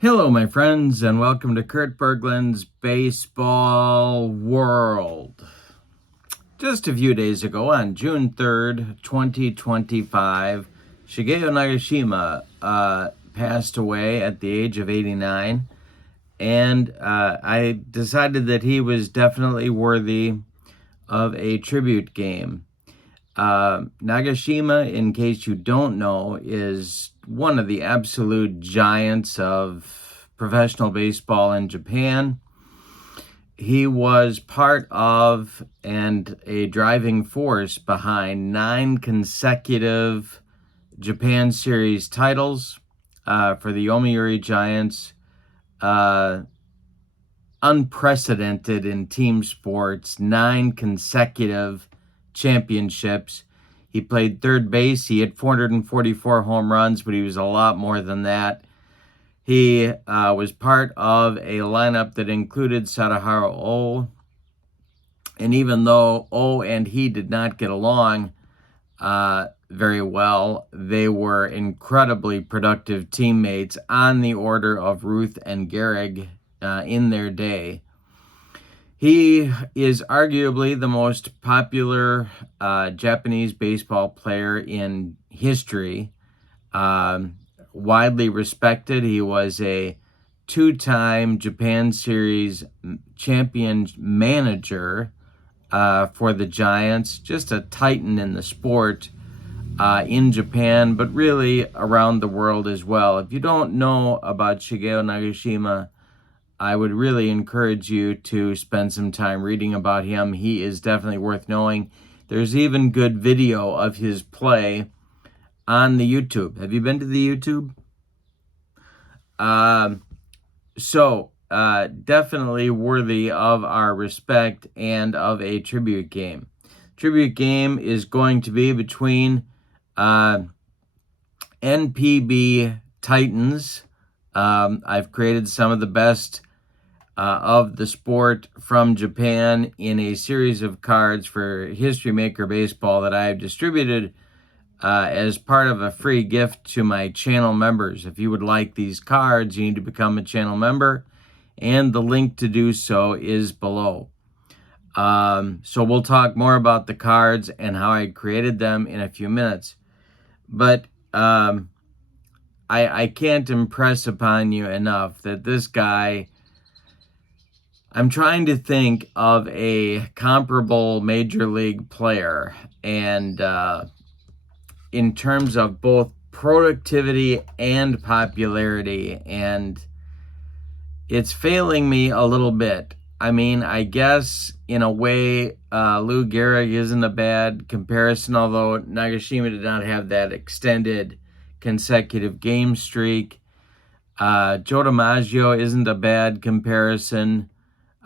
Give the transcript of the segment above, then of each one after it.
Hello, my friends, and welcome to Kurt Berglund's Baseball World. Just a few days ago, on June 3rd, 2025, Shigeo Nagashima passed away at the age of 89, and I decided that he was definitely worthy of a tribute game. Nagashima, in case you don't know, is one of the absolute giants of professional baseball in Japan. He was part of and a driving force behind 9 consecutive Japan Series titles for the Yomiuri Giants. Unprecedented in team sports, 9 consecutive championships. He played third base. He hit 444 home runs, but he was a lot more than that. He was part of a lineup that included Sadaharu Oh. And even though Oh and he did not get along very well, they were incredibly productive teammates on the order of Ruth and Gehrig in their day. He is arguably the most popular Japanese baseball player in history. Widely respected. He was a 2-time Japan Series champion manager for the Giants. Just a titan in the sport in Japan, but really around the world as well. If you don't know about Shigeo Nagashima, I would really encourage you to spend some time reading about him. He is definitely worth knowing. There's even good video of his play on the YouTube. Have you been to the YouTube? Definitely worthy of our respect and of a tribute game. Tribute game is going to be between NPB Titans. I've created some of the best of the sport from Japan in a series of cards for History Maker Baseball that I have distributed as part of a free gift to my channel members. If you would like these cards, you need to become a channel member, and the link to do so is below. So we'll talk more about the cards and how I created them in a few minutes. But I can't impress upon you enough that this guy, I'm trying to think of a comparable major league player, and in terms of both productivity and popularity, and it's failing me a little bit. I mean, I guess in a way, Lou Gehrig isn't a bad comparison, although Nagashima did not have that extended consecutive game streak. Joe DiMaggio isn't a bad comparison,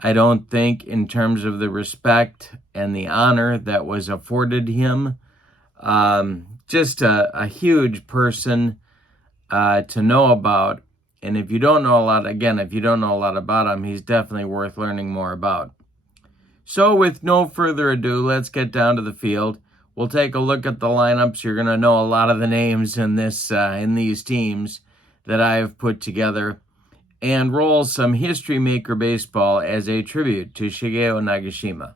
I don't think, in terms of the respect and the honor that was afforded him. Just a huge person to know about. And if you don't know a lot, again, if you don't know a lot about him, he's definitely worth learning more about. So with no further ado, let's get down to the field. We'll take a look at the lineups. You're going to know a lot of the names in these teams that I've put together, and roll some History Maker Baseball as a tribute to Shigeo Nagashima.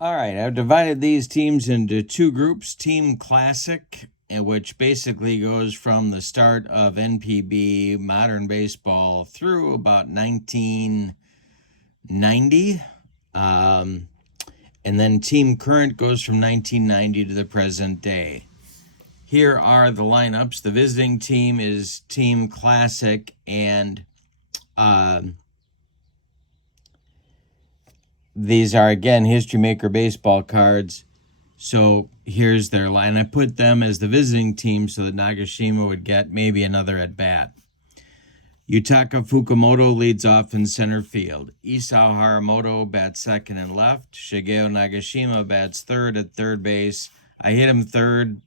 All right, I've divided these teams into 2 groups. Team Classic, which basically goes from the start of NPB modern baseball through about 1990. And then Team Current goes from 1990 to the present day. Here are the lineups. The visiting team is Team Classic, and these are, again, History Maker Baseball cards. So here's their line. I put them as the visiting team so that Nagashima would get maybe another at-bat. Yutaka Fukumoto leads off in center field. Isao Haramoto bats second and left. Shigeo Nagashima bats third at third base. I hit him third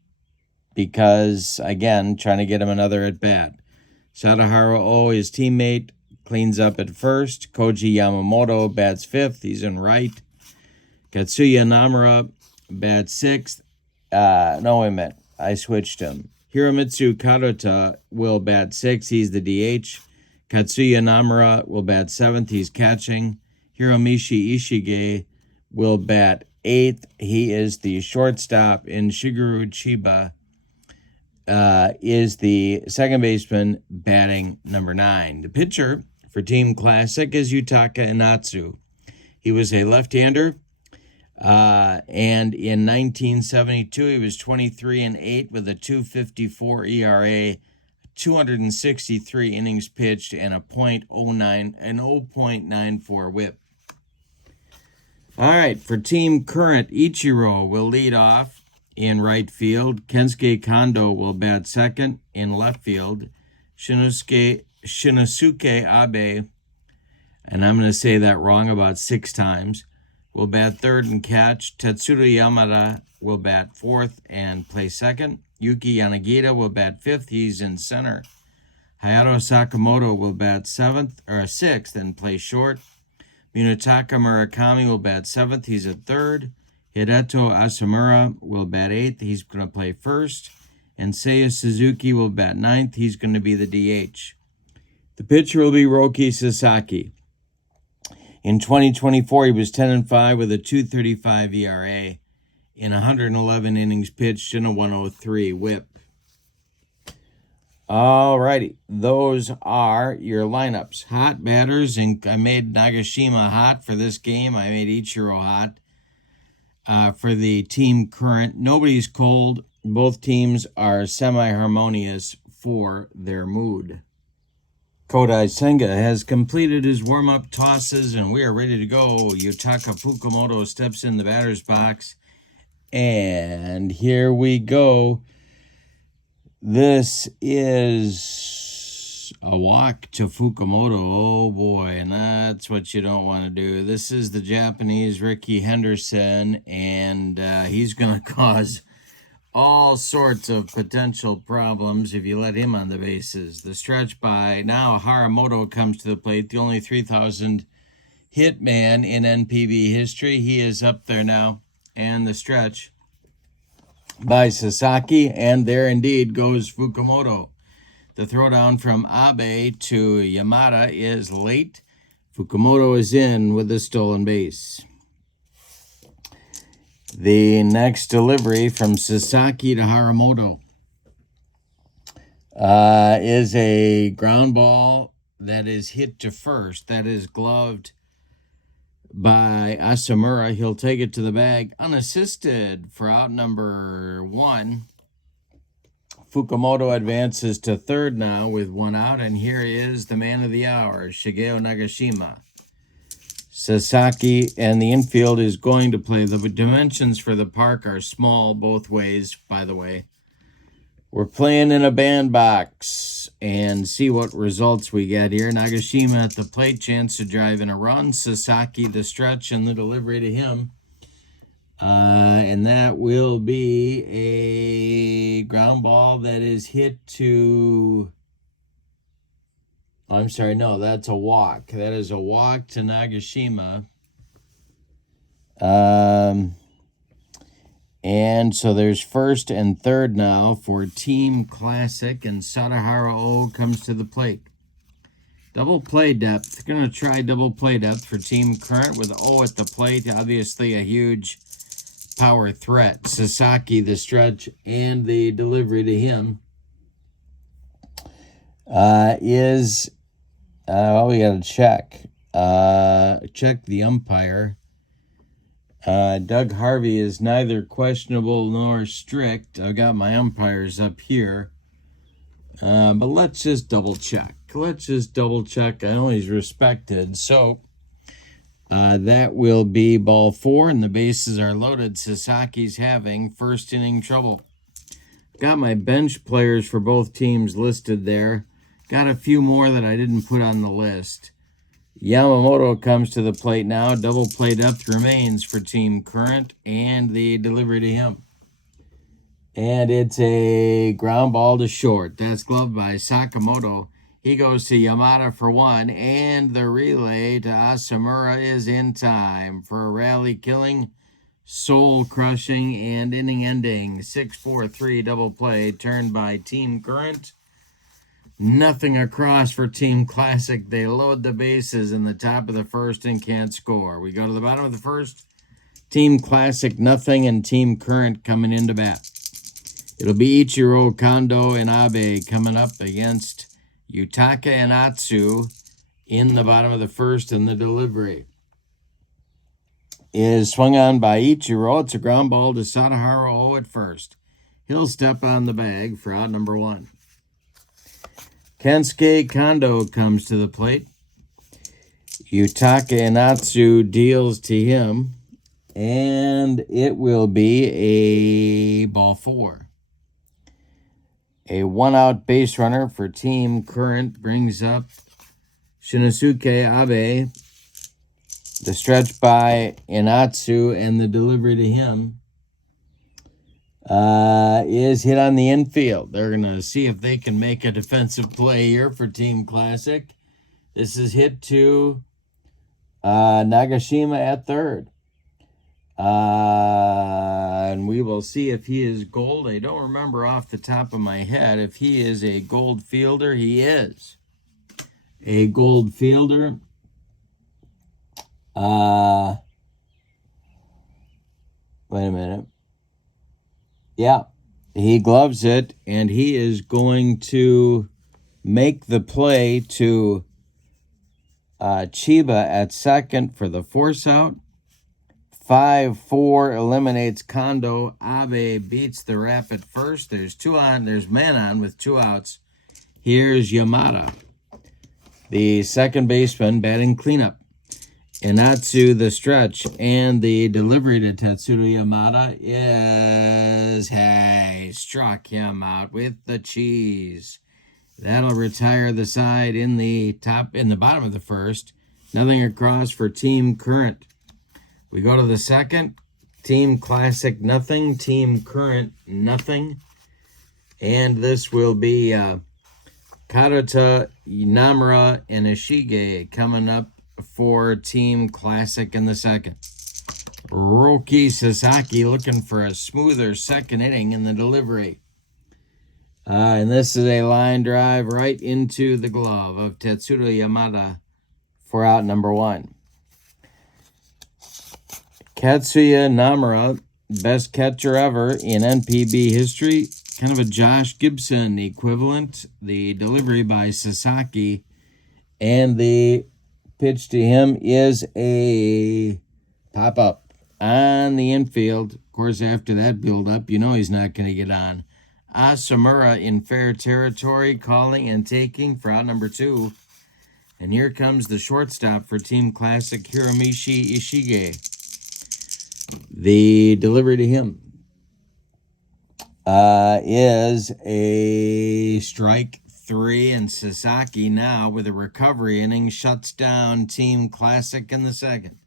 because, again, trying to get him another at-bat. Sadaharu Oh, his teammate, cleans up at first. Koji Yamamoto bats fifth. He's in right. Katsuya Namura bats sixth. No, wait a minute. I switched him. Hiromitsu Kadota will bat sixth. He's the DH. Katsuya Namura will bat 7th. He's catching. Hiromichi Ishige will bat 8th. He is the shortstop. And Shigeru Chiba is the second baseman, batting number 9. The pitcher for Team Classic is Yutaka Inatsu. He was a left-hander, and in 1972 he was 23-8 with a 2.54 ERA, 263 innings pitched, and a .094 WHIP. All right, for Team Current, Ichiro will lead off in right field. Kensuke Kondo will bat second. In left field, Shinosuke Abe, and I'm going to say that wrong about 6 times, will bat third and catch. Tetsuro Yamada will bat fourth and play second. Yuki Yanagita will bat fifth. He's in center. Hayato Sakamoto will bat sixth and play short. Munetaka Murakami will bat seventh. He's at third. Hideto Asamura will bat eighth. He's going to play first. And Seiya Suzuki will bat ninth. He's going to be the DH. The pitcher will be Roki Sasaki. In 2024, he was 10-5 with a 2.35 ERA in 111 innings pitched and a 103 WHIP. All righty, those are your lineups. Hot batters, and I made Nagashima hot for this game. I made Ichiro hot for the Team Current. Nobody's cold. Both teams are semi-harmonious for their mood. Kodai Senga has completed his warm-up tosses, and we are ready to go. Yutaka Fukumoto steps in the batter's box, and here we go. This is a walk to Fukumoto. Oh, boy, and that's what you don't want to do. This is the Japanese Ricky Henderson, and he's going to cause all sorts of potential problems if you let him on the bases. The stretch by now, Haramoto comes to the plate, the only 3,000 hit man in NPB history. He is up there now. And the stretch by Sasaki, and there indeed goes Fukumoto. The throwdown from Abe to Yamada is late. Fukumoto is in with a stolen base. The next delivery from Sasaki to Haramoto is a ground ball that is hit to first. That is gloved by Asamura. He'll take it to the bag unassisted for out number 1. Fukumoto advances to third now with 1 out, and here is the man of the hour, Shigeo Nagashima. Sasaki and the infield is going to play. The dimensions for the park are small both ways, by the way. We're playing in a bandbox and see what results we get here. Nagashima at the plate, chance to drive in a run. Sasaki the stretch and the delivery to him. And that will be a ground ball that is hit to... I'm sorry, no, that's a walk. That is a walk to Nagashima. And so there's first and third now for Team Classic, and Sadahara O comes to the plate. Double play depth. Going to try double play depth for Team Current with O at the plate. Obviously a huge power threat. Sasaki the stretch and the delivery to him is... we got to check. Check the umpire. Doug Harvey is neither questionable nor strict. I've got my umpires up here. But let's just double check. I know he's respected. So that will be ball 4, and the bases are loaded. Sasaki's having first inning trouble. Got my bench players for both teams listed there. Got a few more that I didn't put on the list. Yamamoto comes to the plate now. Double play depth remains for Team Current, and the delivery to him. And it's a ground ball to short. That's gloved by Sakamoto. He goes to Yamada for 1, and the relay to Asamura is in time for a rally-killing, soul-crushing, and inning-ending 6-4-3 double play turned by Team Current. Nothing across for Team Classic. They load the bases in the top of the first and can't score. We go to the bottom of the first. Team Classic, nothing, and Team Current coming into bat. It'll be Ichiro, Kondo, and Abe coming up against Yutaka and Atsu in the bottom of the first, and the delivery is swung on by Ichiro. It's a ground ball to Sadaharu at first. He'll step on the bag for out number 1. Kensuke Kondo comes to the plate. Yutaka Inatsu deals to him, and it will be a ball 4. A 1-out base runner for Team Current brings up Shinosuke Abe. The stretch by Inatsu and the delivery to him is hit on the infield. They're going to see if they can make a defensive play here for Team Classic. This is hit to Nagashima at third. And we will see if he is gold. I don't remember off the top of my head if he is a gold fielder. He is a gold fielder. Wait a minute. Yeah, he gloves it, and he is going to make the play to Chiba at second for the force out. 5-4 eliminates Kondo. Abe beats the rap at first. There's man on with 2 outs. Here's Yamada, the second baseman, batting cleanup. Inatsu the stretch, and the delivery to Tetsudo Yamada is, struck him out with the cheese. That'll retire the side in the bottom of the first. Nothing across for Team Current. We go to the second. Team Classic, nothing. Team Current, nothing. And this will be Kadota, Namura, and Ishige coming up for Team Classic in the second. Roki Sasaki looking for a smoother second inning in the delivery. And this is a line drive right into the glove of Tetsudo Yamada for out number 1. Katsuya Namura, best catcher ever in NPB history. Kind of a Josh Gibson equivalent. The delivery by Sasaki, and the pitch to him is a pop-up on the infield. Of course, after that build-up, you know he's not going to get on. Asamura in fair territory, calling and taking for out number 2. And here comes the shortstop for Team Classic, Hiromichi Ishige. The delivery to him is a strike 3, and Sasaki now with a recovery inning shuts down Team Classic in the second.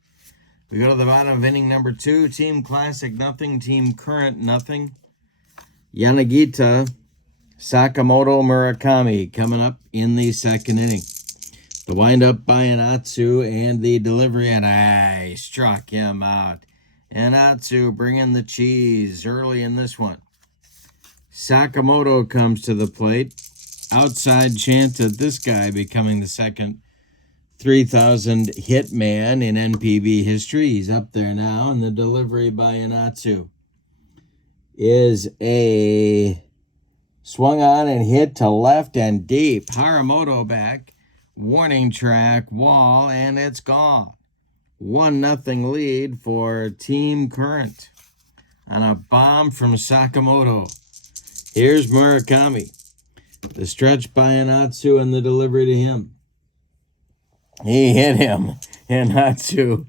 We go to the bottom of inning number 2. Team Classic, nothing. Team Current, nothing. Yanagita, Sakamoto, Murakami coming up in the second inning. The windup by Inatsu and the delivery, and struck him out. Inatsu bringing the cheese early in this one. Sakamoto comes to the plate. Outside chance at this guy becoming the second 3,000 hit man in NPB history. He's up there now, and the delivery by Inatsu is a swung on and hit to left and deep. Haramoto back, warning track, wall, and it's gone. 1-0 lead for Team Current on a bomb from Sakamoto. Here's Murakami. The stretch by Inatsu and the delivery to him. He hit him. Inatsu,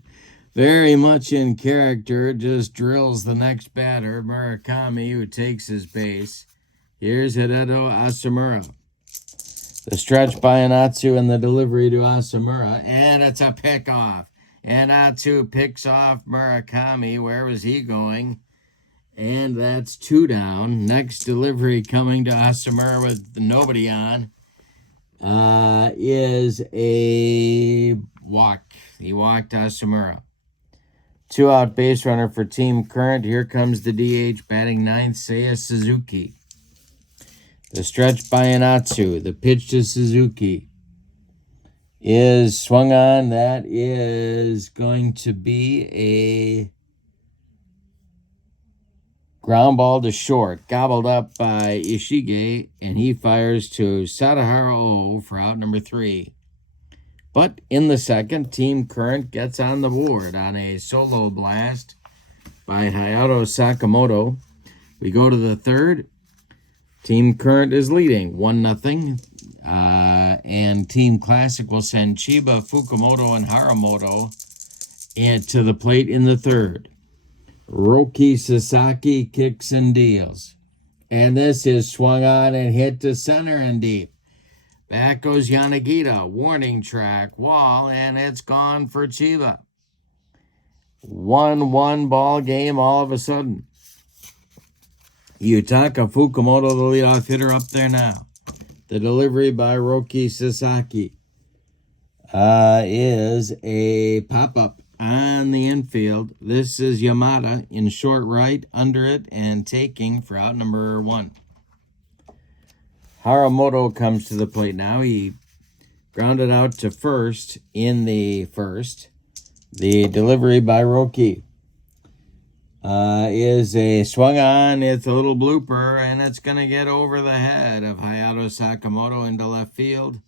very much in character, just drills the next batter, Murakami, who takes his base. Here's Hideto Asamura. The stretch by Inatsu and the delivery to Asamura, and it's a pickoff. Inatsu picks off Murakami. Where was he going? And that's 2 down. Next delivery coming to Asamura with nobody on is a walk. He walked Asamura. 2-out base runner for Team Current. Here comes the DH batting 9th, Seiya Suzuki. The stretch by Anatsu. The pitch to Suzuki is swung on. That is going to be a ground ball to short. Gobbled up by Ishige, and he fires to Sadaharu for out number 3. But in the second, Team Current gets on the board on a solo blast by Hayato Sakamoto. We go to the third. Team Current is leading 1-0. And Team Classic will send Chiba, Fukumoto, and Haramoto to the plate in the third. Roki Sasaki kicks and deals. And this is swung on and hit to center and deep. Back goes Yanagita. Warning track, wall, and it's gone for Chiba. 1-1 ball game all of a sudden. Yutaka Fukumoto, the leadoff hitter, up there now. The delivery by Roki Sasaki is a pop-up on the infield. This is Yamada in short right, under it, and taking for out number 1. Haramoto comes to the plate now. He grounded out to first in the first. The delivery by Roki is a swung on. It's a little blooper, and it's going to get over the head of Hayato Sakamoto into left field.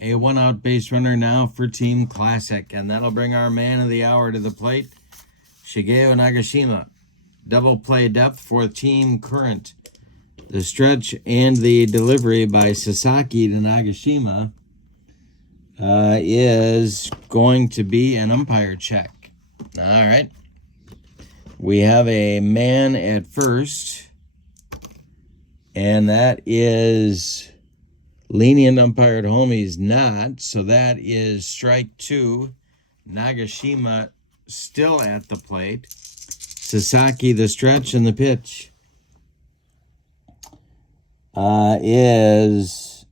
A 1-out base runner now for Team Classic, and that'll bring our man of the hour to the plate, Shigeo Nagashima. Double play depth for Team Current. The stretch and the delivery by Sasaki to Nagashima is going to be an umpire check. All right. We have a man at first, and that is lenient umpire at home. He's not, so that is strike 2. Nagashima still at the plate. Sasaki, the stretch and the pitch is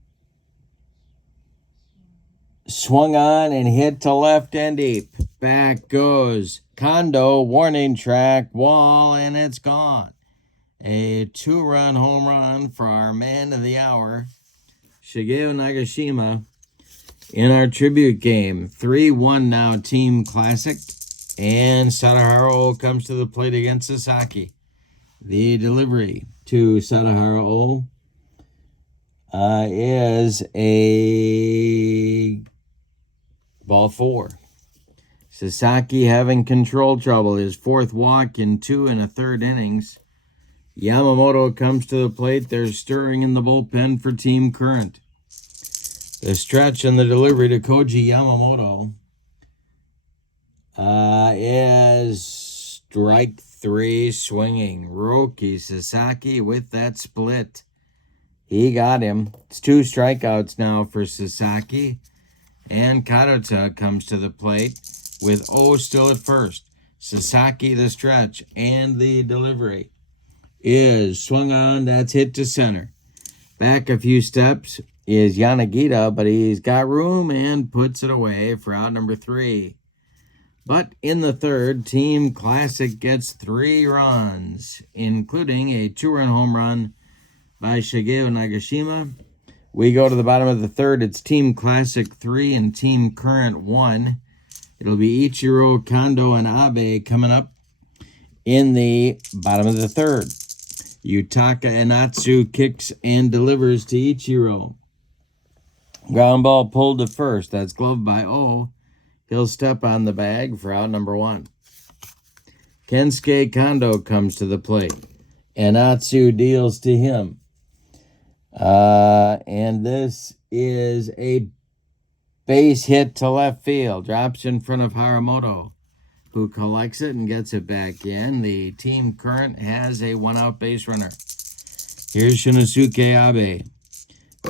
swung on and hit to left and deep. Back goes Kondo, warning track, wall, and it's gone. A 2-run home run for our man of the hour, Shigeo Nagashima, in our tribute game. 3-1 now, Team Classic. And Sadaharu comes to the plate against Sasaki. The delivery to Sadaharu is a ball 4. Sasaki having control trouble. His 4th walk in 2 1/3 innings. Yamamoto comes to the plate. They're stirring in the bullpen for Team Current. The stretch and the delivery to Koji Yamamoto is strike 3 swinging. Roki Sasaki with that split. He got him. It's 2 strikeouts now for Sasaki. And Kadota comes to the plate with O still at first. Sasaki, the stretch and the delivery is swung on. That's hit to center. Back a few steps is Yanagita, but he's got room and puts it away for out number 3. But in the third, Team Classic gets 3 runs, including a 2-run home run by Shigeo Nagashima. We go to the bottom of the third. It's Team Classic 3 and Team Current 1. It'll be Ichiro, Kondo, and Abe coming up in the bottom of the third. Yutaka Enatsu kicks and delivers to Ichiro. Ground ball pulled to first. That's gloved by O. He'll step on the bag for out number 1. Kensuke Kondo comes to the plate. Enatsu deals to him. And this is a base hit to left field. Drops in front of Haramoto, who collects it and gets it back in. The Team Current has a 1-out base runner. Here's Shinosuke Abe.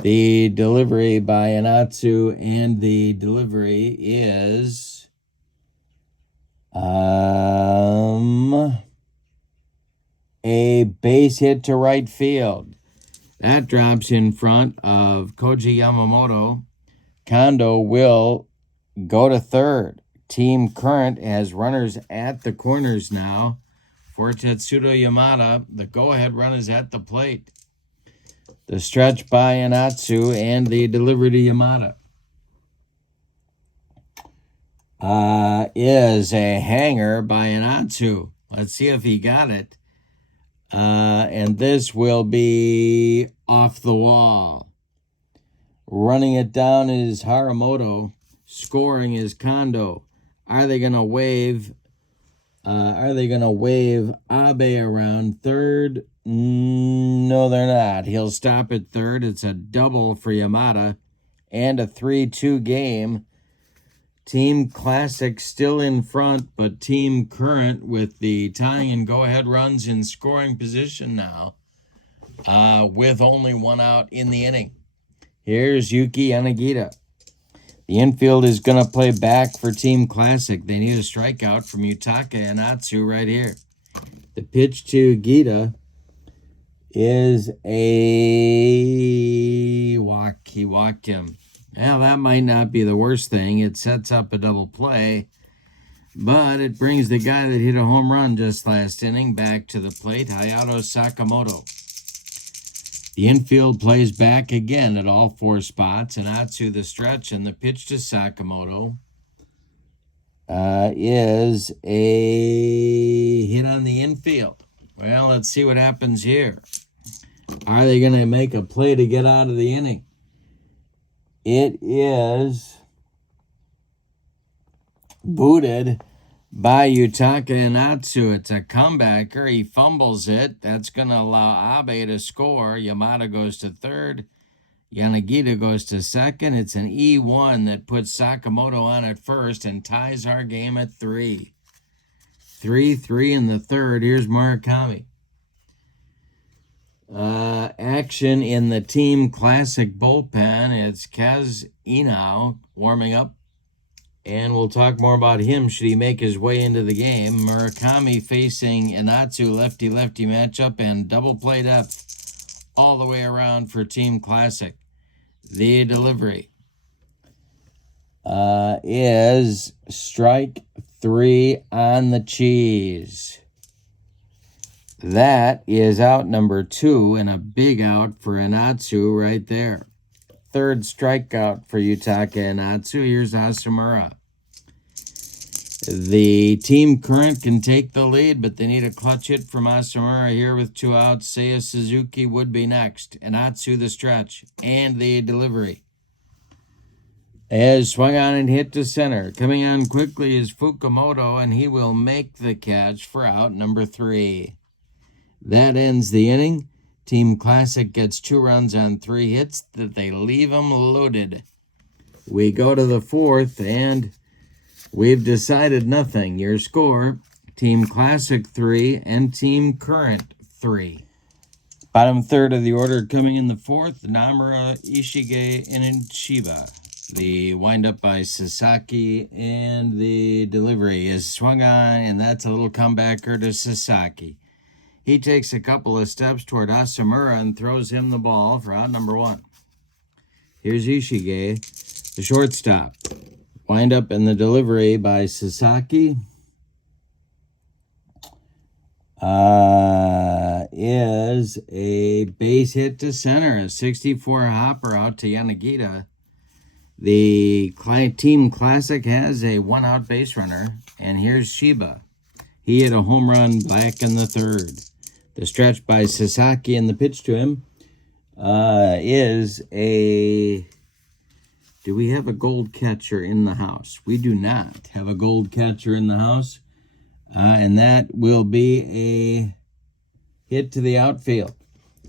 The delivery by Enatsu, and the delivery is a base hit to right field. That drops in front of Koji Yamamoto. Kondo will go to third. Team Current has runners at the corners now for Tetsudo Yamada. The go-ahead run is at the plate. The stretch by Anatsu and the delivery to Yamada. Is a hanger by Anatsu. Let's see if he got it. And this will be off the wall. Running it down is Haramoto. Scoring is Kondo. Are they going to wave? Abe around third? No, they're not. He'll stop at third. It's a double for Yamada and a 3-2 game. Team Classic still in front, but Team Current with the tying and go-ahead runs in scoring position now, with only one out in the inning. Here's Yuki Yanagita. The infield is going to play back for Team Classic. They need a strikeout from Yutaka Anatsu right here. The pitch to Gita is a walk. He walked him. Well, that might not be the worst thing. It sets up a double play, but it brings the guy that hit a home run just last inning back to the plate, Hayato Sakamoto. The infield plays back again at all four spots. Anatsu the stretch, and the pitch to Sakamoto is a hit on the infield. Well, let's see what happens here. Are they going to make a play to get out of the inning? It is booted by Yutaka Anatsu. It's a comebacker. He fumbles it. That's going to allow Abe to score. Yamada goes to third. Yanagita goes to second. It's an E1 that puts Sakamoto on at first and ties our game at 3. 3-3 in the third. Here's Murakami. Action in the Team Classic bullpen. It's Kaz Inao warming up, and we'll talk more about him should he make his way into the game. Murakami facing Anatsu, lefty-lefty matchup, and double play depth all the way around for Team Classic. The delivery is strike 3 on the cheese. That is out number 2, and a big out for Anatsu right there. Third strikeout for Yutaka Anatsu. Here's Asamura. The Team Current can take the lead, but they need a clutch hit from Asamura here with 2 outs. Seiya Suzuki would be next. Anatsu the stretch and the delivery. As swung on and hit to center. Coming on quickly is Fukumoto, and he will make the catch for out number 3. That ends the inning. Team Classic gets 2 runs on 3 hits that they leave them loaded. We go to the 4th, and we've decided nothing. Your score, Team Classic 3 and Team Current 3. Bottom third of the order coming in the 4th, Namura, Ishige, and Chiba. The windup by Sasaki, and the delivery is swung on, and that's a little comebacker to Sasaki. He takes a couple of steps toward Asamura and throws him the ball for out number 1. Here's Ishige, the shortstop. Wind up in the delivery by Sasaki is a base hit to center. A 64 hopper out to Yanagita. The Team Classic has a 1-out base runner. And here's Shiba. He hit a home run back in the 3rd. The stretch by Sasaki, and the pitch to him is a... Do we have a gold catcher in the house? We do not have a gold catcher in the house. And that will be a hit to the outfield.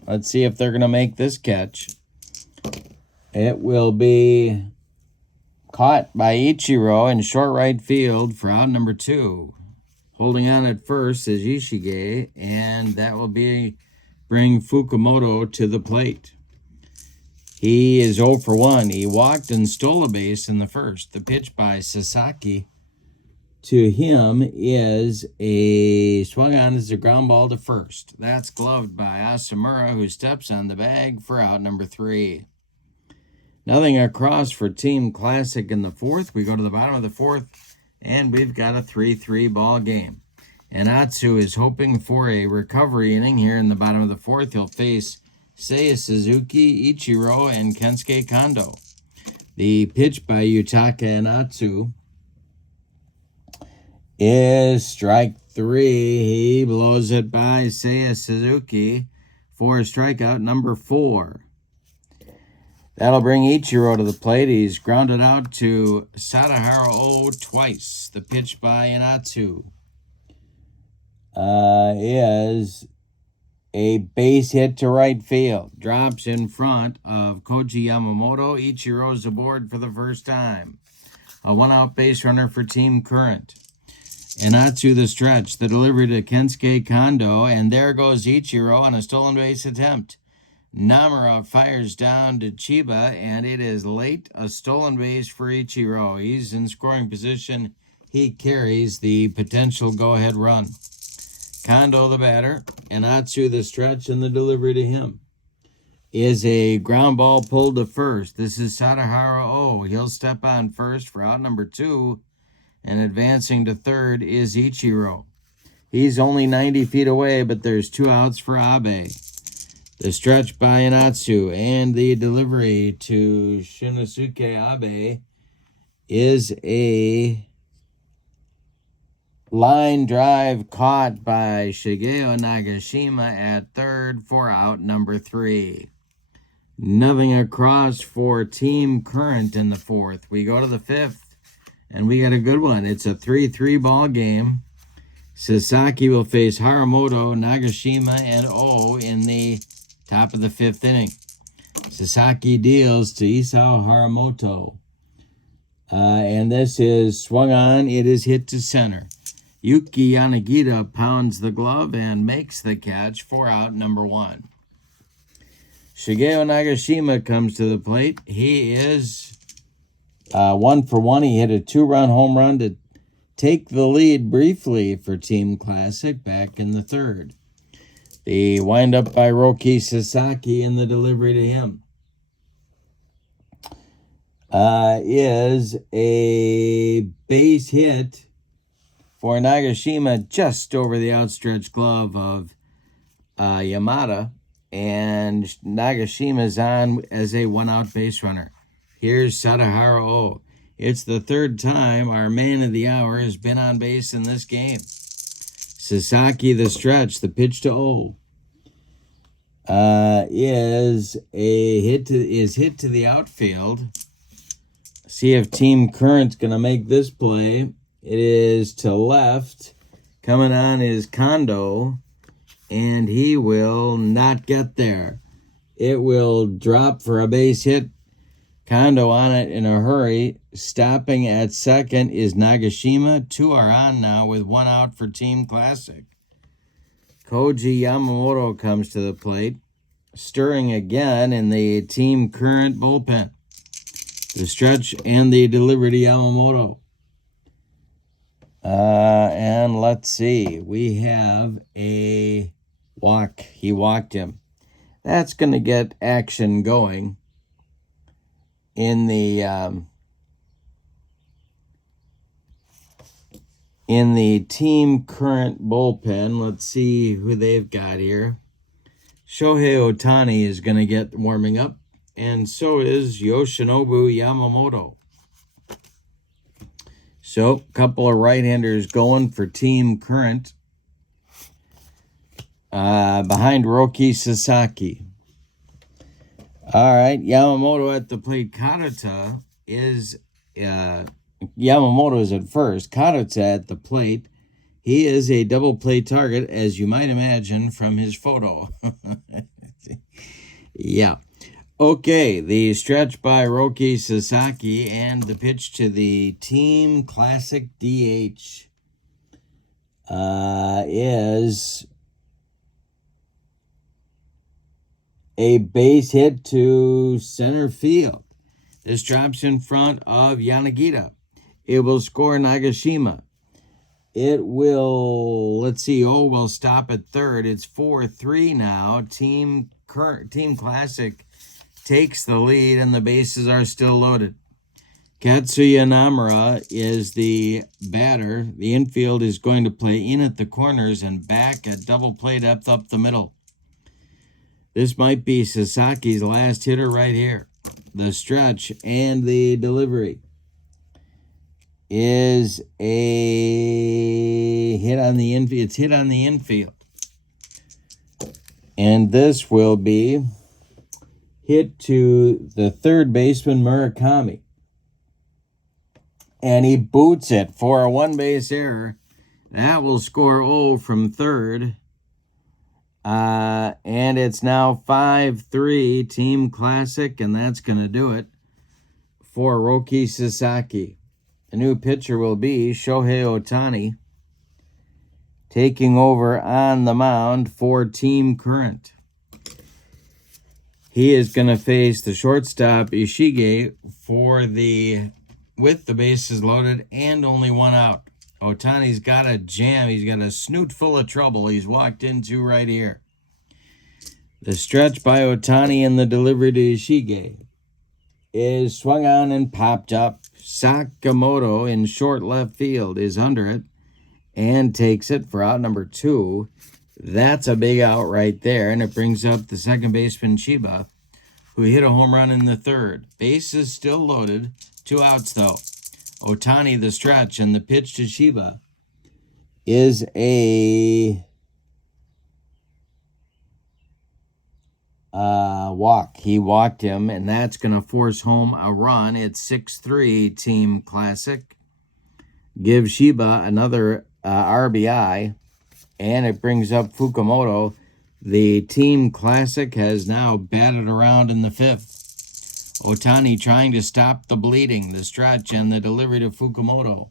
Let's see if they're going to make this catch. It will be caught by Ichiro in short right field for out number 2. Holding on at first is Ishige, and that will bring Fukumoto to the plate. He is 0 for 1. He walked and stole a base in the first. The pitch by Sasaki to him is a swung on as a ground ball to first. That's gloved by Asamura, who steps on the bag for out number 3. Nothing across for Team Classic in the 4th. We go to the bottom of the 4th. And we've got a 3-3 ball game. Anatsu is hoping for a recovery inning here in the bottom of the 4th. He'll face Seiya Suzuki, Ichiro, and Kensuke Kondo. The pitch by Yutaka Inatsu is strike 3. He blows it by Seiya Suzuki for strikeout number 4. That'll bring Ichiro to the plate. He's grounded out to Sadaharu O twice. The pitch by Inatsu is a base hit to right field. Drops in front of Koji Yamamoto. Ichiro's aboard for the first time. A one-out base runner for Team Current. Inatsu the stretch. The delivery to Kensuke Kondo. And there goes Ichiro on a stolen base attempt. Namura fires down to Chiba, and it is late. A stolen base for Ichiro. He's in scoring position. He carries the potential go-ahead run. Kondo the batter, Inatsu the stretch, and the delivery to him is a ground ball pulled to first. This is Sadaharu O. He'll step on first for out number 2, and advancing to third is Ichiro. He's only 90 feet away, but there's 2 outs for Abe. The stretch by Inatsu and the delivery to Shinosuke Abe is a line drive caught by Shigeo Nagashima at third for out number 3. Nothing across for Team Current in the 4th. We go to the 5th, and we got a good one. It's a 3-3 ball game. Sasaki will face Haramoto, Nagashima, and O in the top of the 5th inning. Sasaki deals to Isao Haramoto. And this is swung on. It is hit to center. Yuki Yanagita pounds the glove and makes the catch for out number 1. Shigeo Nagashima comes to the plate. He is 1 for 1. He hit a 2-run home run to take the lead briefly for Team Classic back in the 3rd. The windup by Roki Sasaki and the delivery to him is a base hit for Nagashima just over the outstretched glove of Yamada. And Nagashima's on as a one-out base runner. Here's Sadaharu O. It's the 3rd time our man of the hour has been on base in this game. Sasaki the stretch, the pitch to O, is hit to the outfield. See if Team Current's going to make this play. It is to left. Coming on is Kondo, and he will not get there. It will drop for a base hit. Kondo on it in a hurry. Stopping at second is Nagashima. 2 are on now with 1 out for Team Classic. Koji Yamamoto comes to the plate, stirring again in the Team Current bullpen. The stretch and the delivery to Yamamoto. And let's see. We have a walk. He walked him. That's going to get action going in the Team Current bullpen. Let's see who they've got here. Shohei Ohtani is going to get warming up, and so is Yoshinobu Yamamoto. So, a couple of right-handers going for Team Current behind Roki Sasaki. All right, Yamamoto at the plate. Kadota is Yamamoto is at first. Kadota at the plate. He is a double play target, as you might imagine from his photo. Yeah. Okay, the stretch by Roki Sasaki and the pitch to the Team Classic DH is a base hit to center field. This drops in front of Yanagita. It will score Nagashima. It will, let's see, will stop at third. It's 4-3 now. Team Classic takes the lead, and the bases are still loaded. Katsuya Namura is the batter. The infield is going to play in at the corners and back at double play depth up the middle. This might be Sasaki's last hitter right here. The stretch and the delivery is a hit on the infield. It's hit on the infield. And this will be hit to the third baseman, Murakami. And he boots it for a one-base error. That will score 0 from third. And it's now 5-3 Team Classic, and that's going to do it for Roki Sasaki. The new pitcher will be Shohei Ohtani, taking over on the mound for Team Current. He is going to face the shortstop Ishige with the bases loaded and only one out. Ohtani's got a jam. He's got a snoot full of trouble he's walked into right here. The stretch by Ohtani and the delivery to Ishige is swung on and popped up. Sakamoto in short left field is under it and takes it for out number 2. That's a big out right there, and it brings up the second baseman Chiba, who hit a home run in the third. Bases still loaded. 2 outs, though. Ohtani, the stretch, and the pitch to Chiba is a walk. He walked him, and that's going to force home a run. It's 6-3 Team Classic. Give Chiba another RBI, and it brings up Fukumoto. The Team Classic has now batted around in the 5th. Ohtani trying to stop the bleeding, the stretch, and the delivery to Fukumoto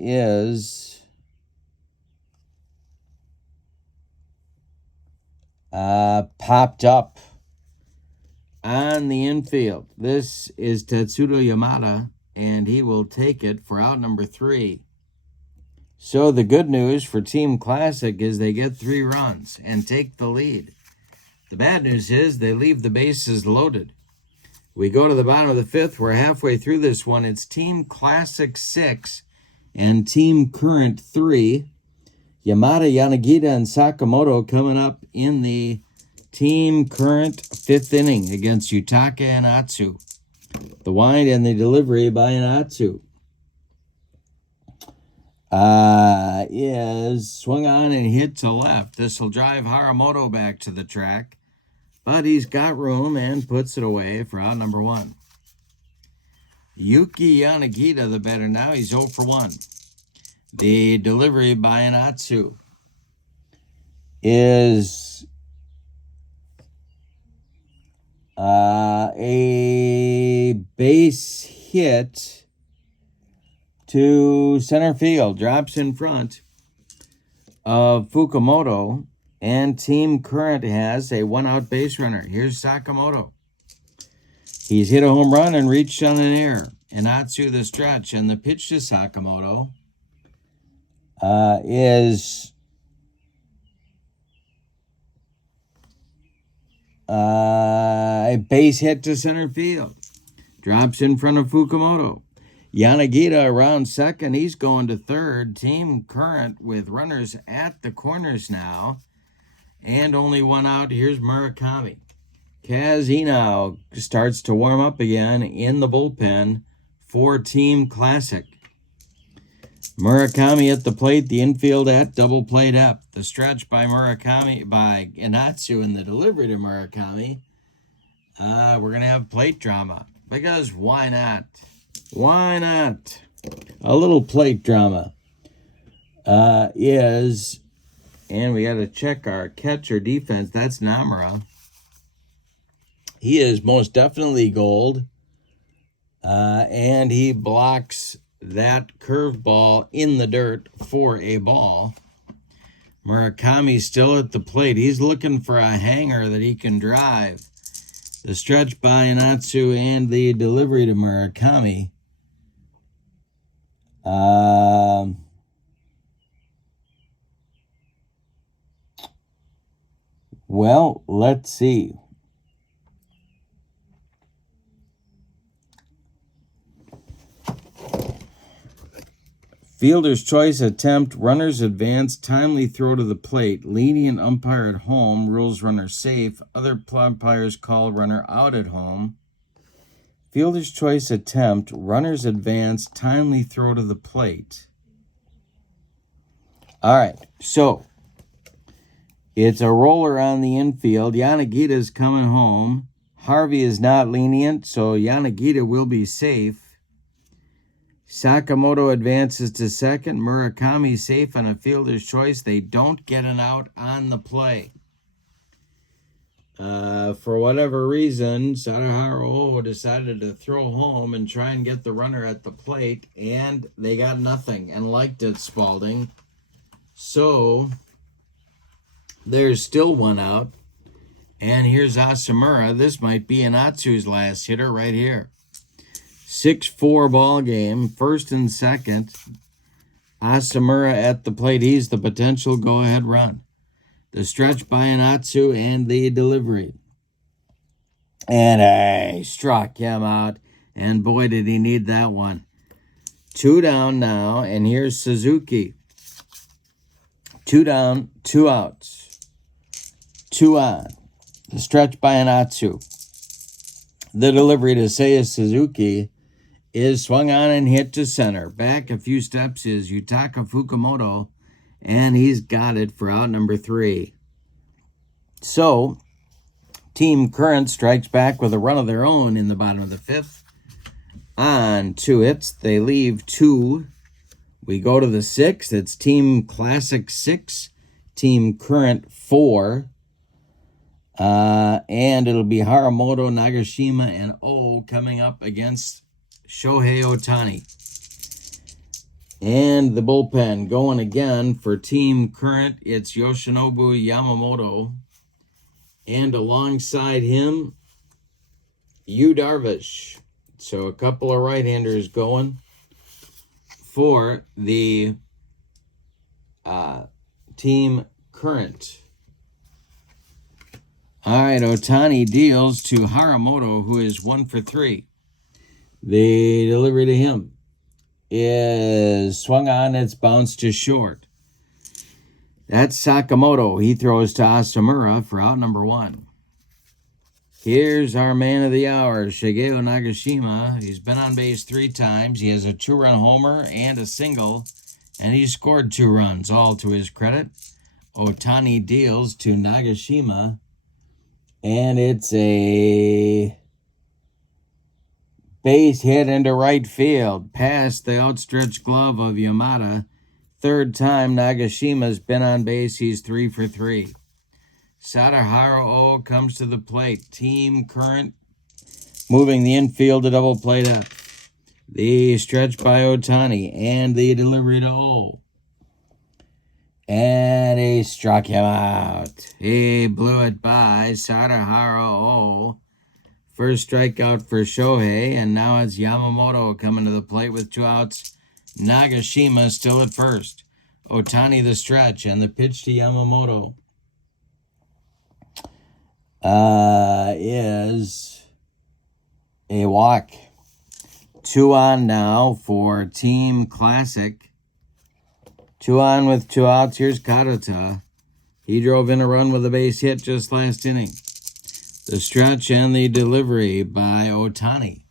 is popped up on the infield. This is Tetsudo Yamada, and he will take it for out number 3. So the good news for Team Classic is they get 3 runs and take the lead. The bad news is they leave the bases loaded. We go to the bottom of the 5th. We're halfway through this one. It's Team Classic 6 and Team Current 3. Yamada, Yanagita, and Sakamoto coming up in the Team Current 5th inning against Yutaka and Atsu. The wind and the delivery by Anatsu is swung on and hit to left. This will drive Haramoto back to the track, but he's got room and puts it away for out number 1. Yuki Yanagita, the batter now, he's 0 for 1. The delivery by Anatsu is a base hit to center field. Drops in front of Fukumoto, and Team Current has a 1-out base runner. Here's Sakamoto. He's hit a home run and reached on an error. Anatsu, the stretch, and the pitch to Sakamoto is a base hit to center field. Drops in front of Fukumoto. Yanagita around second. He's going to third. Team Current with runners at the corners now. And only 1 out. Here's Murakami. Kazino starts to warm up again in the bullpen for Team Classic. Murakami at the plate, the infield at double play depth. The stretch by Murakami, by Anatsu, and the delivery to Murakami. We're going to have plate drama, because why not? Why not? A little plate drama and we got to check our catcher defense. That's Namura. He is most definitely gold, and he blocks that curveball in the dirt for a ball. Murakami's still at the plate. He's looking for a hanger that he can drive. The stretch by Anatsu and the delivery to Murakami. Well, let's see. Fielder's choice attempt, runners advance, timely throw to the plate. Lenient umpire at home, rules runner safe. Other umpires call runner out at home. Fielder's choice attempt, runners advance, timely throw to the plate. All right, so it's a roller on the infield. Yanagita's coming home. Harvey is not lenient, so Yanagita will be safe. Sakamoto advances to second. Murakami safe on a fielder's choice. They don't get an out on the play. For whatever reason, Sadaharu decided to throw home and try and get the runner at the plate, and they got nothing and liked it, Spalding. So there's still one out, and here's Asamura. This might be Inatsu's last hitter right here. 6-4 ball game, first and second. Asamura at the plate. He's the potential go-ahead run. The stretch by Inatsu and the delivery. And I struck him out, and boy, did he need that one. 2 down now, and here's Suzuki. 2 down, 2 outs. 2 on. The stretch by Inatsu. The delivery to Seiya Suzuki is swung on and hit to center. Back a few steps is Yutaka Fukumoto, and he's got it for out number 3. So, Team Current strikes back with a run of their own in the bottom of the 5th. On 2 hits, they leave 2. We go to the 6th. It's Team Classic 6, Team Current 4. And it'll be Haramoto, Nagashima, and O coming up against Shohei Ohtani. And the bullpen going again for Team Current. It's Yoshinobu Yamamoto. And alongside him, Yu Darvish. So a couple of right-handers going for the Team Current. All right, Ohtani deals to Haramoto, who is 1 for 3. The delivery to him is swung on, it's bounced to short. That's Sakamoto. He throws to Asamura for out number 1. Here's our man of the hour, Shigeo Nagashima. He's been on base 3 times. He has a 2-run homer and a single, and he scored 2 runs, all to his credit. Ohtani deals to Nagashima, and it's a base hit into right field, past the outstretched glove of Yamada. 3rd time Nagashima's been on base. He's 3 for 3. Sadaharu O comes to the plate. Team Current moving the infield to double play up. The stretch by Ohtani and the delivery to O. And he struck him out. He blew it by Sadaharu O. First strikeout for Shohei, and now it's Yamamoto coming to the plate with 2 outs. Nagashima still at first. Ohtani the stretch, and the pitch to Yamamoto is a walk. 2 on now for Team Classic. 2 on with 2 outs. Here's Kadota. He drove in a run with a base hit just last inning. The stretch and the delivery by Ohtani.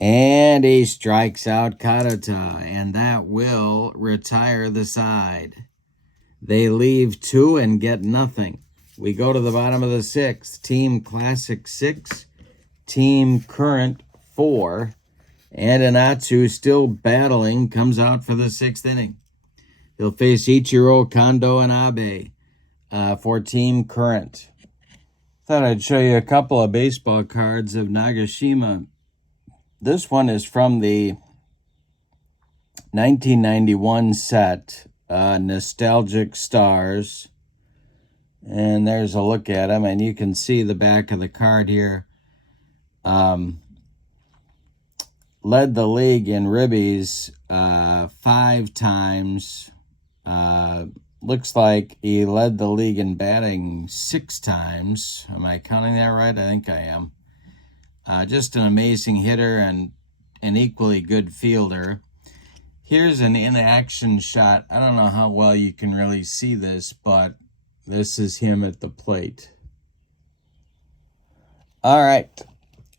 And he strikes out Kadota, and that will retire the side. They leave 2 and get nothing. We go to the bottom of the 6th. Team Classic 6, Team Current 4, and Inatsu still battling, comes out for the 6th inning. He'll face Ichiro, Kondo, and Abe for Team Current. Thought I'd show you a couple of baseball cards of Nagashima. This one is from the 1991 set, Nostalgic Stars. And there's a look at him, and you can see the back of the card here. Led the league in ribbies 5 times. Looks like he led the league in batting 6 times. Am I counting that right? I think I am. Just an amazing hitter and an equally good fielder. Here's an in-action shot. I don't know how well you can really see this, but this is him at the plate. All right,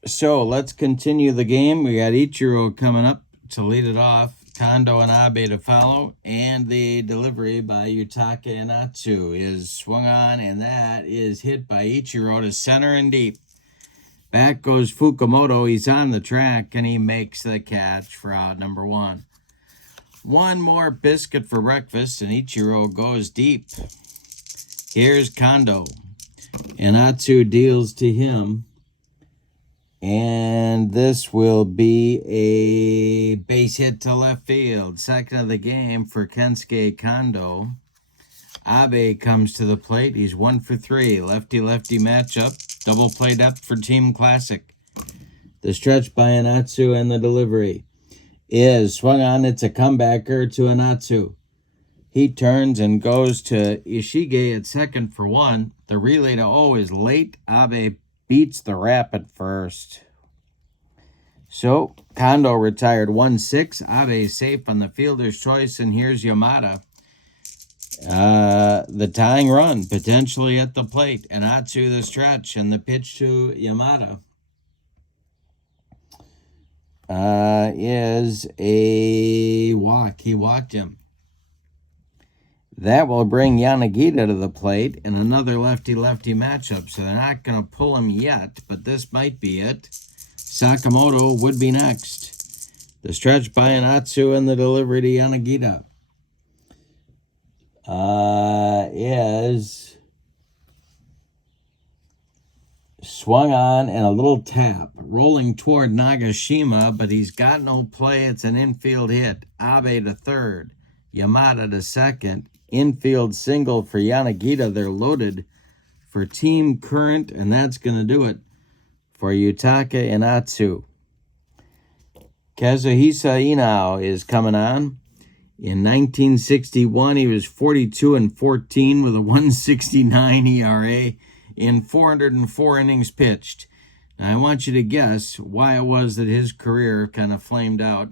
so let's continue the game. We got Ichiro coming up to lead it off, Kondo and Abe to follow, and the delivery by Yutaka Inatsu is swung on, and that is hit by Ichiro to center and deep. Back goes Fukumoto. He's on the track, and he makes the catch for out number 1. One more biscuit for breakfast, and Ichiro goes deep. Here's Kondo. Inatsu deals to him. And this will be a base hit to left field. Second of the game for Kensuke Kondo. Abe comes to the plate. He's 1 for 3. Lefty-lefty matchup. Double play depth for Team Classic. The stretch by Inatsu and the delivery is swung on. It's a comebacker to Inatsu. He turns and goes to Ishige at second for 1. The relay to O is late. Abe beats the wrap at first. So, Kondo retired 1-6. Abe safe on the fielder's choice, and here's Yamada. The tying run, potentially at the plate. Inatsu the stretch, and the pitch to Yamada is a walk. He walked him. That will bring Yanagita to the plate in another lefty-lefty matchup. So they're not going to pull him yet, but this might be it. Sakamoto would be next. The stretch by Inatsu and the delivery to Yanagita is swung on and a little tap. Rolling toward Nagashima, but he's got no play. It's an infield hit. Abe to third. Yamada to second. Infield single for Yanagita. They're loaded for Team Current, and that's going to do it for Yutaka Inatsu. Kazuhisa Inao is coming on. In 1961, he was 42-14 with a 1.69 ERA in 404 innings pitched. Now, I want you to guess why it was that his career kind of flamed out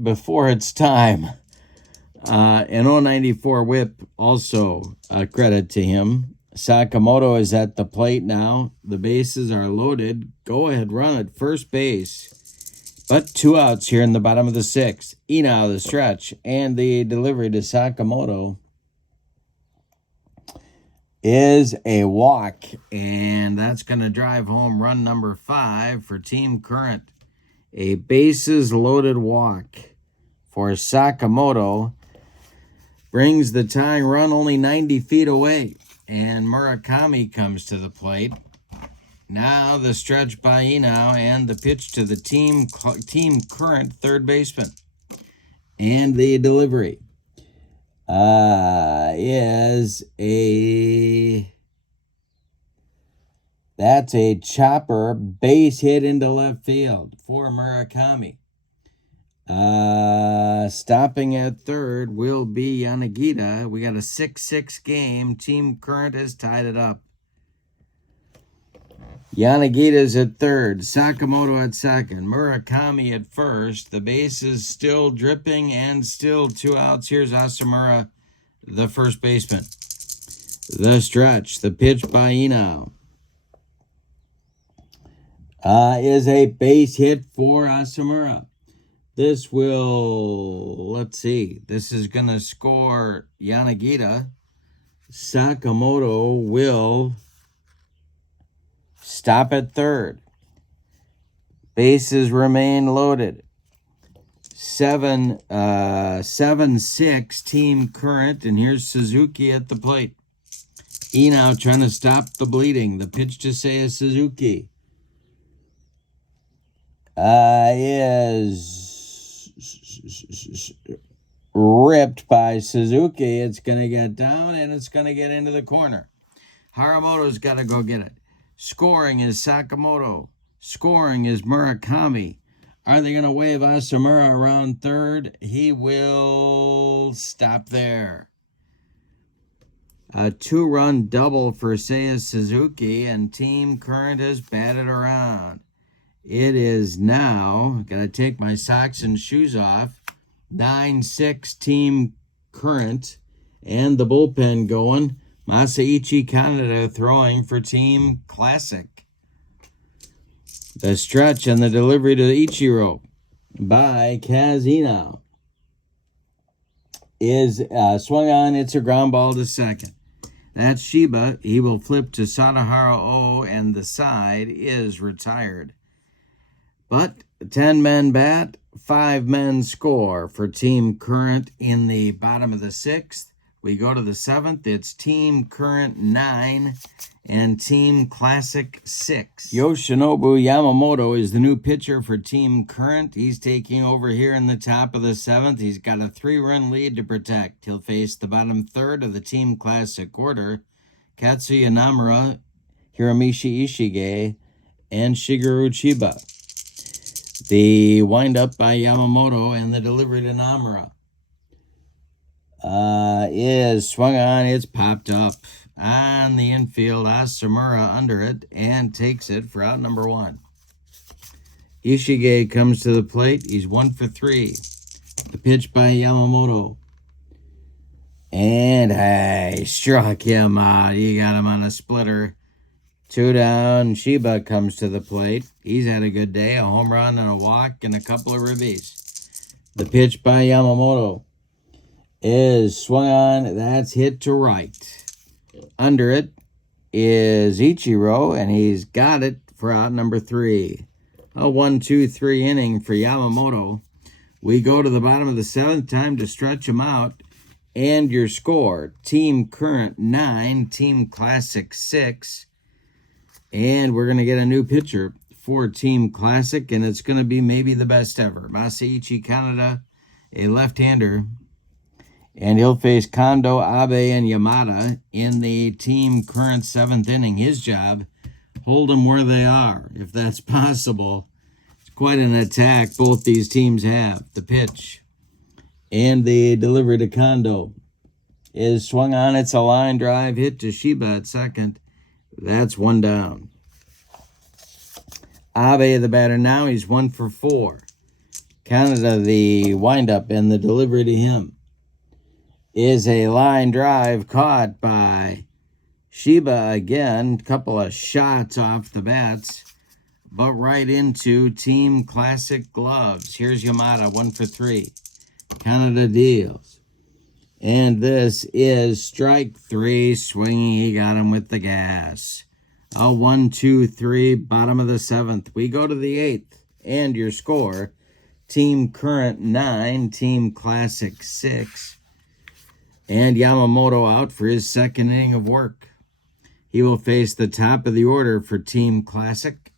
before its time. An 094 whip, also a credit to him. Sakamoto is at the plate now. The bases are loaded. Go-ahead run at first base. But 2 outs here in the bottom of the 6th. Inao the stretch, and the delivery to Sakamoto is a walk. And that's going to drive home run number 5 for Team Current. A bases-loaded walk for Sakamoto brings the tying run only 90 feet away. And Murakami comes to the plate. Now the stretch by Inao and the pitch to the Team Current third baseman. And the delivery is that's a chopper base hit into left field for Murakami. Stopping at third will be Yanagita. We got a 6-6 game. Team Current has tied it up. Yanagita's at third. Sakamoto at second. Murakami at first. The base is still dripping and still 2 outs. Here's Asamura, the first baseman. The stretch. The pitch by Inao is a base hit for Asamura. This will, let's see, this is going to score Yanagita. Sakamoto will stop at third. Bases remain loaded. 7-6 Team Current, and here's Suzuki at the plate. Inao trying to stop the bleeding. The pitch to Seiya Suzuki is ripped by Suzuki. It's going to get down, and it's going to get into the corner. Haramoto's got to go get it. Scoring is Sakamoto. Scoring is Murakami. Are they going to wave Asamura around third? He will stop there. A 2-run double for Seiya Suzuki, and Team Current has batted around. It is now, got to take my socks and shoes off, 9-6 Team Current. And the bullpen going. Masaichi Kaneda throwing for Team Classic. The stretch and the delivery to Ichiro by Kazino is swung on. It's a ground ball to second. That's Shiba. He will flip to Sadahara O, and the side is retired. But 10 men bat, 5 men score for Team Current in the bottom of the 6th. We go to the 7th. It's Team Current 9 and Team Classic 6. Yoshinobu Yamamoto is the new pitcher for Team Current. He's taking over here in the top of the 7th. He's got a 3-run lead to protect. He'll face the bottom third of the Team Classic order. Katsuya Namura, Hiromishi Ishige, and Shigeru Chiba. The windup by Yamamoto and the delivery to Namura is swung on. It's popped up on the infield. Asamura under it and takes it for out number 1. Ishige comes to the plate. He's 1 for 3. The pitch by Yamamoto. And I struck him out. He got him on a splitter. 2 down. Shiba comes to the plate. He's had a good day. A home run and a walk and a couple of ribbies. The pitch by Yamamoto is swung on. That's hit to right. Under it is Ichiro, and he's got it for out number 3. A 1-2-3 inning for Yamamoto. We go to the bottom of the 7th. Time to stretch him out. And your score, Team Current 9, Team Classic 6. And we're going to get a new pitcher for Team Classic, and it's going to be maybe the best ever. Masaichi Kaneda, a left-hander. And he'll face Kondo, Abe, and Yamada in the Team Current 7th inning. His job, hold them where they are, if that's possible. It's quite an attack both these teams have. The pitch and the delivery to Kondo is swung on. It's a line drive hit to Shiba at second. That's 1 down. Abe, the batter now, he's 1 for 4. Kaneda, the windup, and the delivery to him is a line drive caught by Shiba again. Couple of shots off the bats, but right into Team Classic gloves. Here's Yamada, 1 for 3. Kaneda deals. And this is strike 3. Swinging, he got him with the gas. A 1-2-3, bottom of the 7th. We go to the 8th. And your score, Team Current 9, Team Classic 6. And Yamamoto out for his second inning of work. He will face the top of the order for Team Classic.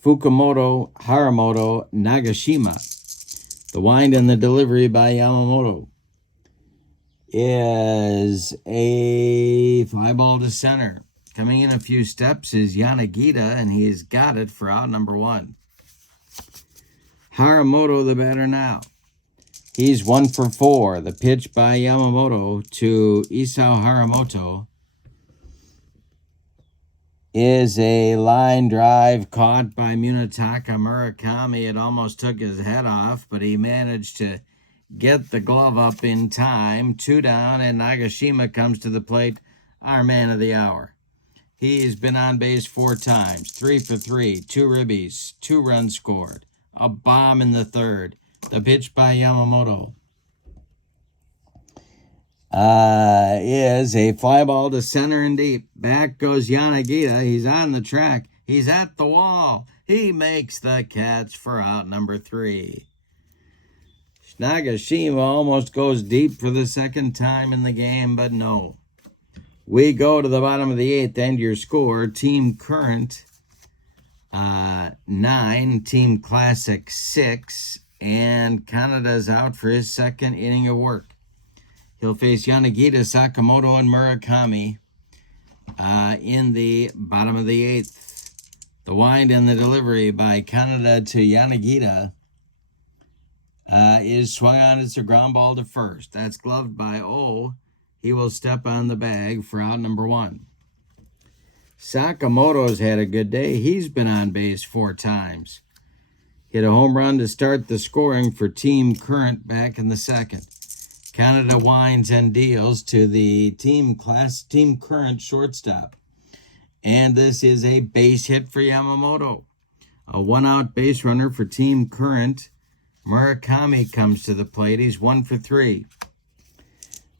Fukumoto, Haramoto, Nagashima. The wind and the delivery by Yamamoto is a fly ball to center. Coming in a few steps is Yanagita, and he has got it for out number 1. Haramoto, the batter now. He's 1 for 4. The pitch by Yamamoto to Isao Haramoto is a line drive caught by Munetaka Murakami. It almost took his head off, but he managed to get the glove up in time. 2 down, and Nagashima comes to the plate, our man of the hour. He's been on base 4 times, 3 for 3, 2 ribbies, 2 runs scored, a bomb in the 3rd. The pitch by Yamamoto is a fly ball to center and deep. Back goes Yanagita. He's on the track. He's at the wall. He makes the catch for out number 3. Nagashima almost goes deep for the 2nd time in the game, but no. We go to the bottom of the 8th, and your score, Team Current 9, Team Classic 6, and Kaneda's out for his 2nd inning of work. He'll face Yanagita, Sakamoto, and Murakami in the bottom of the 8th. The wind and the delivery by Kaneda to Yanagita is swung on. It's a ground ball to first. That's gloved by O. He will step on the bag for out number 1. Sakamoto's had a good day. He's been on base 4 times. hit a home run to start the scoring for Team Current back in the second. Canada winds and deals to the Team Current shortstop. And this is a base hit for Yamamoto. A one-out base runner for Team Current. Murakami comes to the plate. He's 1 for 3.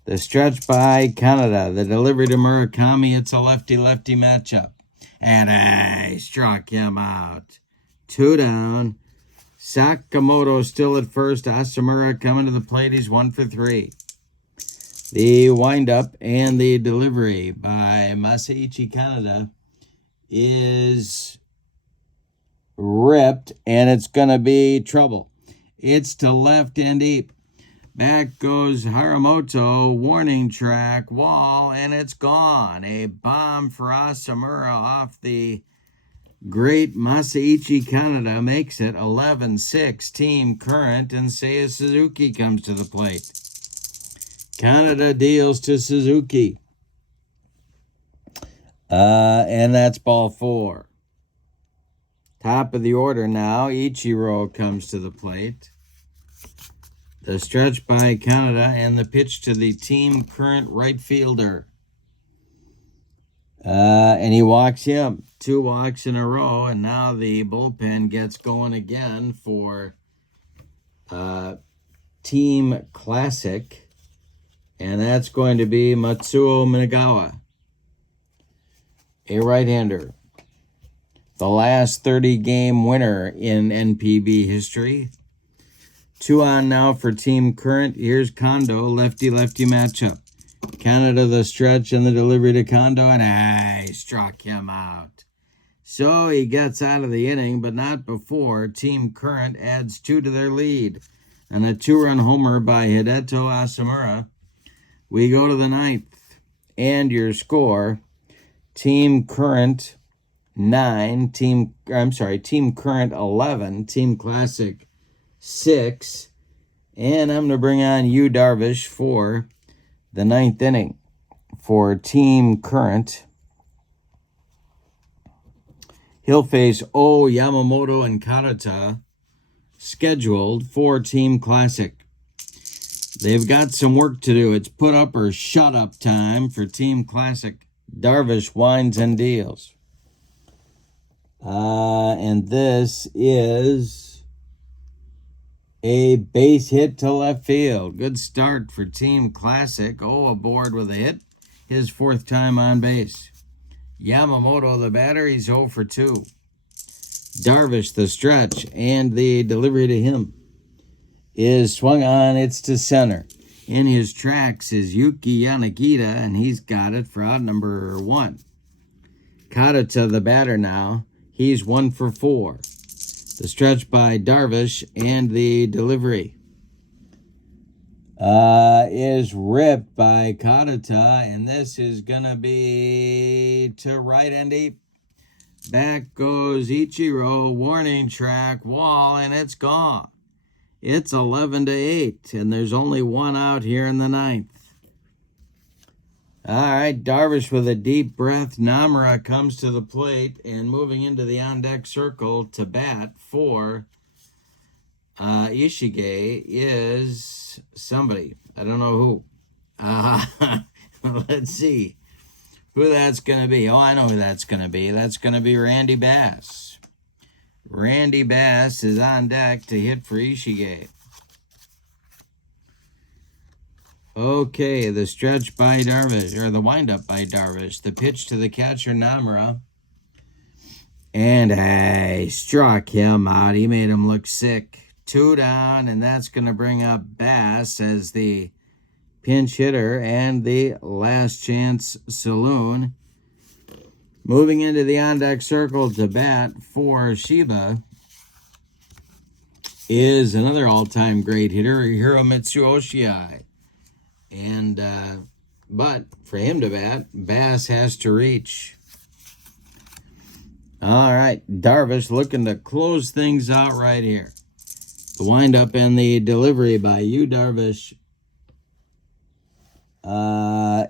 The stretch by Canada. The delivery to Murakami. It's a lefty-lefty matchup. And I struck him out. 2 down. Sakamoto still at first. Asamura coming to the plate. He's 1 for 3. The windup and the delivery by Masaichi Kaneda is ripped, and it's going to be trouble. It's to left and deep. Back goes Haramoto, warning track, wall, and it's gone. A bomb for Asamura off the great Masaichi Kaneda makes it 11-6 Team Current, and Seiya Suzuki comes to the plate. Canada deals to Suzuki. And that's ball 4. Top of the order now. Ichiro comes to the plate. The stretch by Canada and the pitch to the Team Current right fielder. And he walks him. 2 walks in a row. And now the bullpen gets going again for Team Classic. And that's going to be Matsuo Minagawa, a right-hander. The last 30-game winner in NPB history. 2 on now for Team Current. Here's Kondo, lefty-lefty matchup. Canada the stretch and the delivery to Kondo, and I struck him out. So he gets out of the inning, but not before Team Current adds 2 to their lead. And a 2-run homer by Hideto Asamura. We go to the 9th, and your score, Team Current 9, Team Current 11, Team Classic 6, and I'm going to bring on Yu Darvish for the 9th inning for Team Current. He'll face Yamamoto and Karata, scheduled for Team Classic. They've got some work to do. It's put up or shut up time for Team Classic. Darvish winds and deals. And this is a base hit to left field. Good start for Team Classic. Aboard with a hit. His 4th time on base. Yamamoto, the batter, he's 0 for 2. Darvish, the stretch, and the delivery to him is swung on. It's to center. In his tracks is Yuki Yanagita, and he's got it for out number 1. Karata, the batter now. He's 1 for 4. The stretch by Darvish and the delivery is ripped by Karata, and this is going to be to right and deep. Back goes Ichiro, warning track, wall, and it's gone. It's 11-8, and there's only 1 out here in the 9th. All right, Darvish with a deep breath. Namura comes to the plate, and moving into the on-deck circle to bat for Ishige is somebody. I don't know who. Let's see who that's going to be. I know who that's going to be. That's going to be Randy Bass. Randy Bass is on deck to hit for Ishige. Okay, the stretch by Darvish, or the windup by Darvish. The pitch to the catcher, Namura. And I struck him out. He made him look sick. 2 down, and that's going to bring up Bass as the pinch hitter and the last chance saloon. Moving into the on-deck circle to bat for Shiba is another all-time great hitter, Hiromitsu Oshiai. And, but for him to bat, Bass has to reach. All right, Darvish looking to close things out right here. The windup and the delivery by Yu Darvish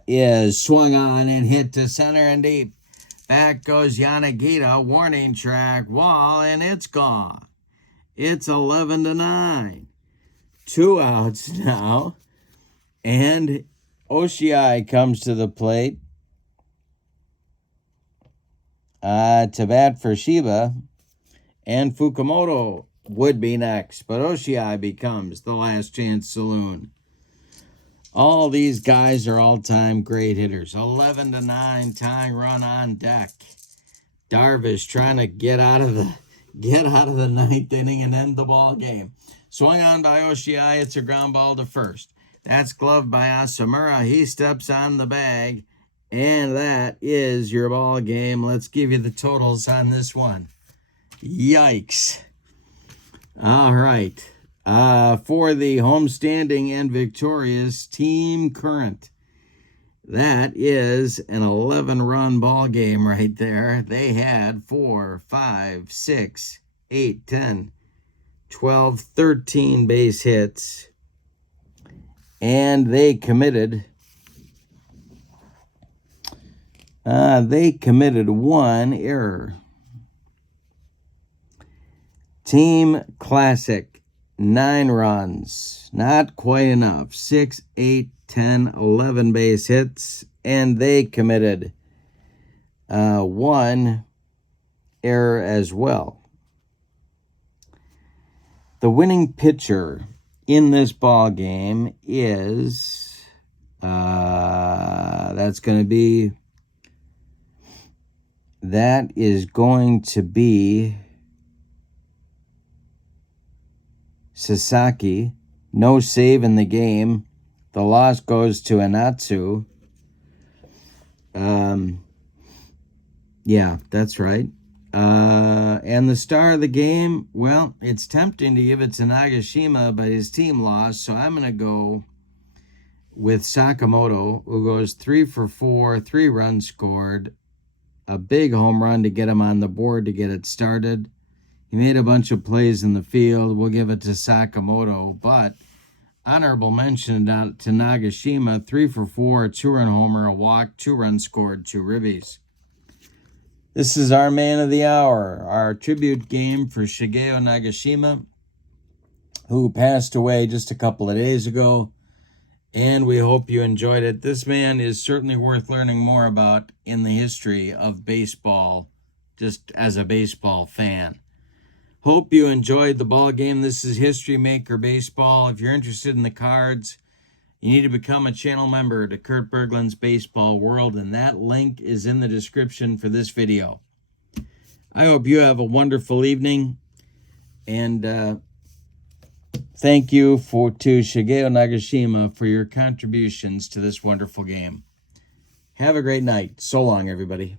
is swung on and hit to center and deep. Back goes Yanagita, warning track, wall, and it's gone. It's 11-9. 2 outs now. And Oshii comes to the plate to bat for Shiba. And Fukumoto would be next. But Oshii becomes the last chance saloon. All these guys are all-time great hitters. 11-9, tying run on deck. Darvish trying to get out of the ninth inning and end the ball game. Swung on by Oshii. It's a ground ball to first. That's gloved by Asamura. He steps on the bag, and that is your ball game. Let's give you the totals on this one. Yikes! All right. For the homestanding and victorious Team Current, that is an 11-run ball game right there. They had 4, 5, 6, 8, 10, 12, 13 base hits, and they committed one error. Team Classic, 9 runs. Not quite enough. 6, 8, 10, 11 base hits. And they committed 1 error as well. The winning pitcher in this ball game is... That is going to be... Sasaki. No save in the game. The loss goes to Anatsu. Yeah, that's right. And the star of the game, well, it's tempting to give it to Nagashima, but his team lost, so I'm going to go with Sakamoto, who goes 3 for 4, 3 runs scored, a big home run to get him on the board to get it started. He made a bunch of plays in the field. We'll give it to Sakamoto, but honorable mention to Nagashima, 3 for 4, a 2-run homer, a walk, 2 runs scored, 2 ribbies. This is our man of the hour, our tribute game for Shigeo Nagashima, who passed away just a couple of days ago, and we hope you enjoyed it. This man is certainly worth learning more about in the history of baseball, just as a baseball fan. Hope you enjoyed the ball game. This is History Maker Baseball. If you're interested in the cards, you need to become a channel member to Kurt Berglund's Baseball World, and that link is in the description for this video. I hope you have a wonderful evening, and thank you to Shigeo Nagashima for your contributions to this wonderful game. Have a great night. So long, everybody.